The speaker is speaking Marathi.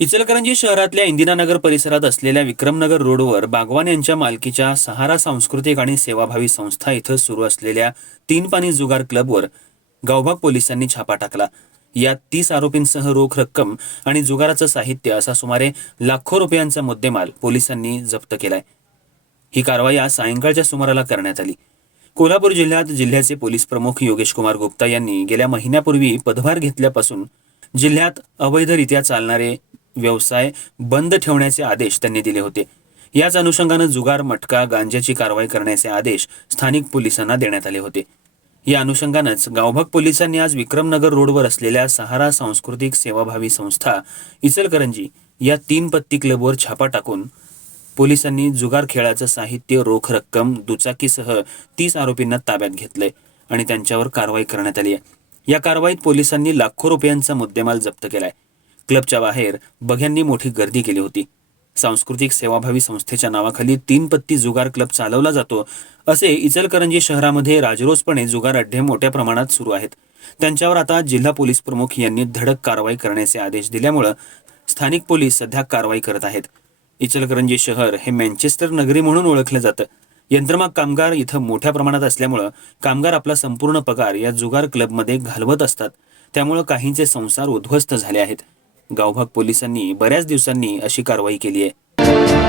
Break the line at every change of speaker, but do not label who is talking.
इचलकरंजी शहरातल्या इंदिरानगर परिसरात असलेल्या विक्रमनगर रोडवर बागवान यांच्या मालकीच्या सहारा सांस्कृतिक आणि सेवाभावी संस्था इथं सुरू असलेल्या तीन पाणी जुगार क्लबवर गावभाग पोलिसांनी छापा टाकला. यात तीस आरोपींसह रोख रक्कम आणि जुगाराचं साहित्य असा सुमारे लाखो रुपयांचा मुद्देमाल पोलिसांनी जप्त केलाय. ही कारवाई आज सायंकाळच्या सुमाराला करण्यात आली. कोल्हापूर जिल्ह्यात जिल्ह्याचे पोलीस प्रमुख योगेश कुमार गुप्ता यांनी गेल्या महिन्यापूर्वी पदभार घेतल्यापासून जिल्ह्यात अवैधरित्या चालणारे व्यवसाय बंद ठेवण्याचे आदेश त्यांनी दिले होते. याच अनुषंगानं जुगार मटका गांजाची कारवाई करण्याचे आदेश स्थानिक पोलिसांना देण्यात आले होते. या अनुषंगानंच गावभाग पोलिसांनी आज विक्रमनगर रोडवर असलेल्या सहारा सांस्कृतिक सेवाभावी संस्था इचलकरंजी या तीन पत्ती क्लबवर छापा टाकून पोलिसांनी जुगार खेळाचं साहित्य रोख रक्कम दुचाकीसह तीस आरोपींना ताब्यात घेतलंय आणि त्यांच्यावर कारवाई करण्यात आली आहे. या कारवाईत पोलिसांनी लाखो रुपयांचा मुद्देमाल जप्त केलाय. क्लबच्या बाहेर बघ्यांनी मोठी गर्दी केली होती. सांस्कृतिक सेवाभावी संस्थेच्या नावाखाली तीन पत्ती जुगार क्लब चालवला जातो असे इचलकरंजी शहरामध्ये राजरोसपणे जुगार अड्डे मोठ्या प्रमाणात सुरू आहेत. त्यांच्यावर आता जिल्हा पोलीस प्रमुख यांनी धडक कारवाई करण्याचे आदेश दिल्यामुळं स्थानिक पोलीस सध्या कारवाई करत आहेत. इचलकरंजी शहर हे मँचेस्टर नगरी म्हणून ओळखलं जातं. यंत्रमाग कामगार इथं मोठ्या प्रमाणात असल्यामुळं कामगार आपला संपूर्ण पगार या जुगार क्लबमध्ये घालवत असतात. त्यामुळं काहींचे संसार उद्ध्वस्त झाले आहेत. गावभाग पोलिसांनी बऱ्याच दिवसांनी अशी कारवाई केली आहे.